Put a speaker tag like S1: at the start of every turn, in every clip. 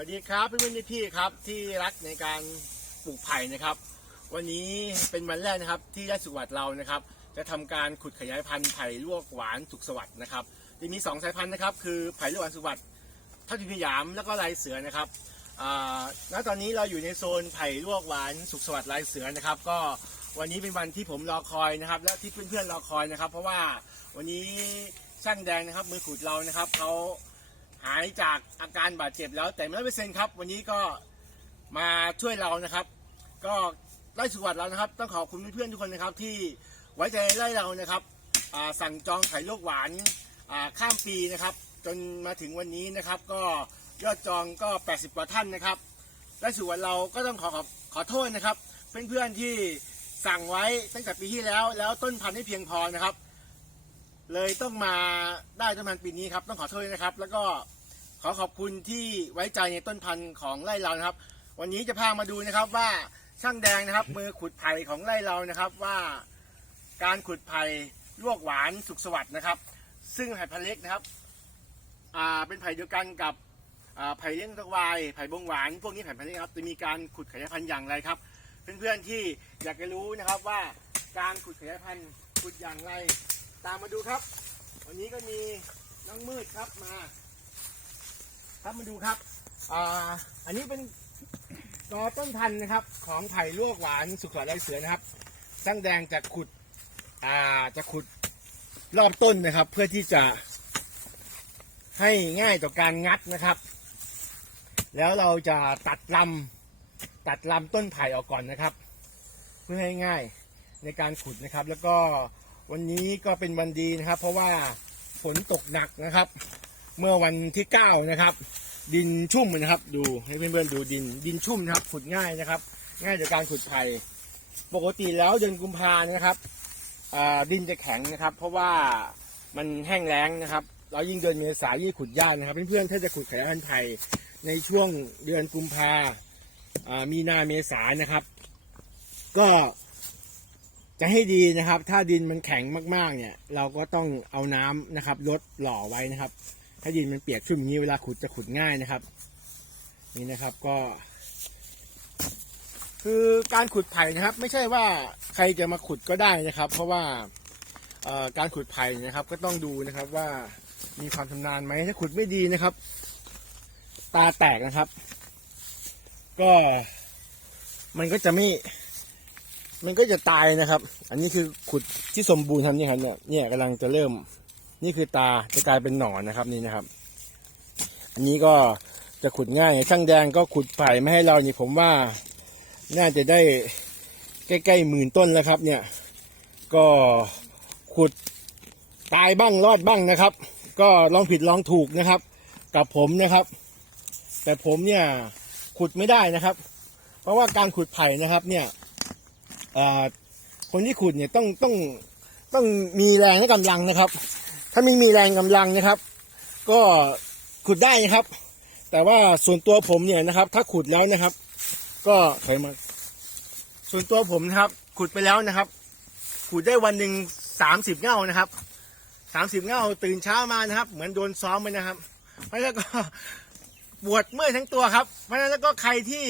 S1: วัสดีครับเพื่อนๆพี่ๆครับที่รักในการปลูกไผ่นะครับ วันนี้เป็นวันแรกนะครับที่ได้สุวัตเรานะครับ จะทำการขุดขยายพันธุ์ไผ่ลวกหวานสุขสวัสดิ์นะครับจะมีสองสายพันธุ์นะครับ คือไผ่ลวกหวานสุขสวัสดิ์ทับทิมสยามแล้วก็ลายเสือนะครับณตอนนี้เราอยู่ในโซนไผ่ลวกหวานสุขสวัสดิ์ลายเสือนะครับ ก็วันนี้เป็นวันที่ผมรอคอยนะครับ และที่เพื่อนๆรอคอยนะครับ เพราะว่าวันนี้ช่างแดงนะครับมือขุดเรานะครับเขา หายจากอาการบาดเจ็บแล้วแต่ไม่ร้อยเปอร์เซ็นต์ครับ วันนี้ก็มาช่วยเรานะครับ ก็ไล่สุวัสดิ์เรานะครับ ต้องขอบคุณเพื่อนๆทุกคนนะครับ ที่ไว้ใจไล่เรานะครับสั่งจองไข่ลูกหวานข้ามปีนะครับ จนมาถึงวันนี้นะครับ ก็ยอดจองก็ 80 กว่าท่านนะครับไล่สุวัสดิ์เราก็ต้องขอขอขอโทษนะครับ เพื่อนๆที่สั่งไว้ตั้งแต่ปีที่แล้ว แล้วต้นพันธุ์ไม่เพียงพอนะครับ เลยต้องมาได้ต้นพันธุ์ปีนี้ครับต้องขอโทษด้วยนะครับ แล้วก็ขอขอบคุณที่ไว้ใจในต้นพันธุ์ของไร่เรานะครับ วันนี้จะพามาดูนะครับว่าช่างแดงนะครับ มือขุดไผ่ของไร่เรานะครับว่า การขุดไผ่ลวกหวานสุขสวัสดิ์นะครับ ซึ่งไผ่พันธุ์เล็กนะครับอ่าเป็นไผ่เดียวกันกับอ่าไผ่เลี้ยงตะวายไผ่บงหวานพวกนี้ไผ่พันธุ์เล็กครับจะมีการขุดขยายพันธุ์อย่างไรครับ เพื่อนๆที่อยากจะรู้นะครับว่าการขุดขยายพันธุ์ขุดอย่างไร ตามมาดูครับ วันนี้ก็มีน้องมืดครับมา ครับมาดูครับอ่าอันนี้เป็นตอต้นพันธุ์นะครับ ของไผ่ลวกหวานสุขสวัสดิ์ไรเสือนะครับช่างแดงจะขุดอ่าจะขุดรอบต้นนะครับ เพื่อที่จะให้ง่ายต่อการงัดนะครับ แล้วเราจะตัดลำตัดลำต้นไผ่ออกก่อนนะครับ เพื่อให้ง่ายในการขุดนะครับ แล้วก็ วันนี้ก็เป็นวันดีนะครับ เพราะว่าฝนตกหนักนะครับ เมื่อวันที่เก้านะครับ ดินชุ่มนะครับ ดูให้เพื่อนๆดูดิน ดินชุ่มนะครับ ขุดง่ายนะครับ ง่ายต่อการขุดไผ่ปกติแล้วเดือนกุมภานะครับดินจะแข็งนะครับ เพราะว่ามันแห้งแล้งนะครับแล้วยิ่งเดือนเมษายนยิ่งขุดยากนะครับ เพื่อนๆถ้าจะขุดขยายพันธุ์ไผ่ในช่วงเดือนกุมภาอ่ามีนาเมษานะครับ ก็ จะให้ดีนะครับ ถ้าดินมันแข็งมากๆเนี่ย เราก็ต้องเอาน้ำนะครับลดหล่อไว้นะครับ ถ้าดินมันเปียกชุ่มอย่างนี้เวลาขุดจะขุดง่ายนะครับ นี่นะครับก็ คือการขุดไผ่นะครับ ไม่ใช่ว่าใครจะมาขุดก็ได้นะครับ เพราะว่าการขุดไผ่นะครับ ก็ต้องดูนะครับว่ามีความชำนาญไหมถ้าขุดไม่ดีนะครับ ตาแตกนะครับ ก็มันก็จะไม่ มันก็จะตายนะครับ อันนี้คือขุดที่สมบูรณ์ทำนี่ครับเนี่ยเนี่ยกำลังจะเริ่ม นี่คือตาจะกลายเป็นหนอนนะครับนี่นะครับ อันนี้ก็จะขุดง่ายช่างแดงก็ขุดไผ่ไม่ให้เราเนี่ยผมว่า น่าจะได้ใกล้ๆหมื่นต้นแล้วครับ เนี่ย ก็ขุดตายบ้างรอดบ้างนะครับ ก็ลองผิดลองถูกนะครับกับผมนะครับ แต่ผมเนี่ยขุดไม่ได้นะครับ เพราะว่าการขุดไผ่นะครับเนี่ย คนที่ขุดเนี่ยต้องต้องต้องมีแรงและกำลังนะครับ ถ้าไม่มีแรงกำลังนะครับ ก็ขุดได้นะครับ แต่ว่าส่วนตัวผมเนี่ยนะครับ ถ้าขุดแล้วนะครับ ก็ถอยมาส่วนตัวผมนะครับ ขุดไปแล้วนะครับ ขุดได้วันหนึ่งสามสิบเง่านะครับสามสิบเง่าตื่นเช้ามานะครับ เหมือนโดนซ้อมไปนะครับ เพราะฉะนั้นก็ปวดเมื่อยทั้งตัวครับ เพราะฉะนั้นแล้วก็ใครที่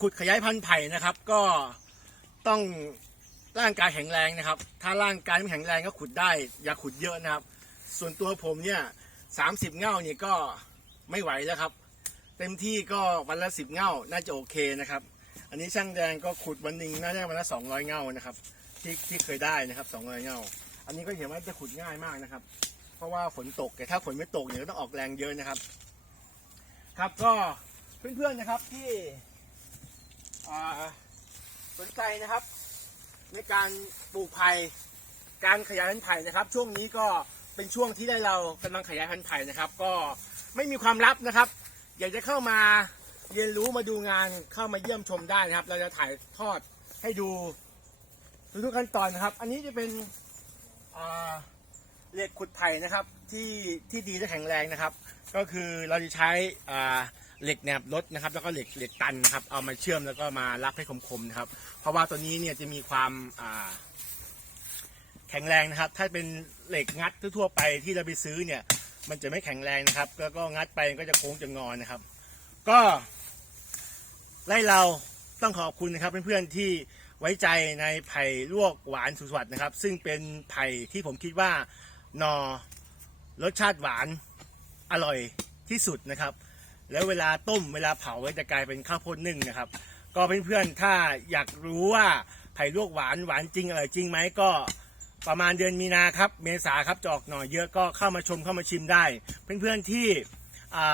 S1: ขุดขยายพันธุ์ไผ่นะครับ ก็ต้องร่างกายแข็งแรงนะครับ ถ้าร่างกายไม่แข็งแรงก็ขุดได้ อย่าขุดเยอะนะครับ ส่วนตัวผมเนี่ยสามสิบเง่าเนี่ยก็ไม่ไหวแล้วครับ เต็มที่ก็วันละสิบเง่าน่าจะโอเคนะครับ อันนี้ช่างแดงก็ขุดวันหนึ่งน่าจะวันละสองร้อยเง่านะครับ ที่ที่เคยได้นะครับสองร้อยเง่าอันนี้ก็เห็นว่าจะขุดง่ายมากนะครับ เพราะว่าฝนตกแต่ถ้าฝนไม่ตกเนี่ยก็ต้องออกแรงเยอะนะครับ ครับก็เพื่อนๆนะครับที่ สนใจนะครับ ในการปลูกไผ่การขยายพันธุ์ไผ่นะครับ ช่วงนี้ก็เป็นช่วงที่ได้เรากำลังขยายพันธุ์ไผ่นะครับ ก็ไม่มีความลับนะครับ อยากจะเข้ามาเรียนรู้มาดูงานเข้ามาเยี่ยมชมได้นะครับ เราจะถ่ายทอดให้ดูทุกขั้นตอนนะครับ อันนี้จะเป็นเหล็กขุดไผ่นะครับที่ที่ดีและแข็งแรงนะครับ ก็คือเราจะใช้อ่า เหล็กแหนบรถนะครับ แล้วก็เหล็กเหล็กตันนะครับ เอามาเชื่อมแล้วก็มารับให้คมๆนะครับ เพราะว่าตัวนี้เนี่ยจะมีความอ่าแข็งแรงนะครับ ถ้าเป็นเหล็กงัดทั่วๆไปที่เราไปซื้อเนี่ย มันจะไม่แข็งแรงนะครับ แล้วก็งัดไปก็จะโค้งจะงอนนะครับ ก็ไล่เราต้องขอบคุณนะครับเพื่อนๆที่ไว้ใจในไผ่ลวกหวานสุสวัสดนะครับ ซึ่งเป็นไผ่ที่ผมคิดว่านอรสชาติหวานอร่อยที่สุดนะครับ แล้วเวลาต้มเวลาเผาก็จะกลายเป็นข้าวโพดนึ่งนะครับ ก็เพื่อนๆถ้าอยากรู้ว่าไผ่ลวกหวานหวานจริงอร่อยจริงไหมก็ประมาณเดือนมีนาครับเมษาครับจะออกหน่อยเยอะก็เข้ามาชมเข้ามาชิมได้ เพื่อนๆที่อ่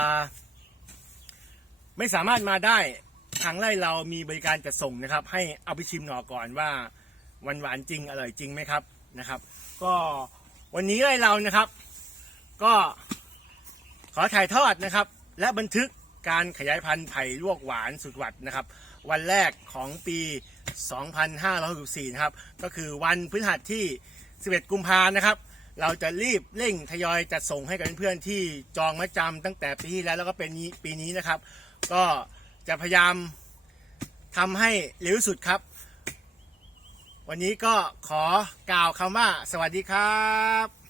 S1: ไม่สามารถมาได้ทางไร่เรามีบริการจัดส่งนะครับ ให้เอาไปชิมหน่อก่อนว่าหวานหวานจริงอร่อยจริงไหมครับนะครับ ก็วันนี้ไร่เรานะครับ ก็ขอถ่ายทอดนะครับ และบันทึกการขยายพันธุ์ไผ่ลวกหวานสุดหวัดนะครับ วันแรกของปี 2564นะครับก็คือวันพฤหัสที่ 11 กุมภานะครับ เราจะรีบเร่งทยอยจัดส่งให้กับเพื่อนๆที่จองมาจำตั้งแต่ปีที่แล้วแล้วก็เป็นปีนี้นะครับ ก็จะพยายามทำให้เร็วที่สุดครับ วันนี้ก็ขอกล่าวคำว่าสวัสดีครับ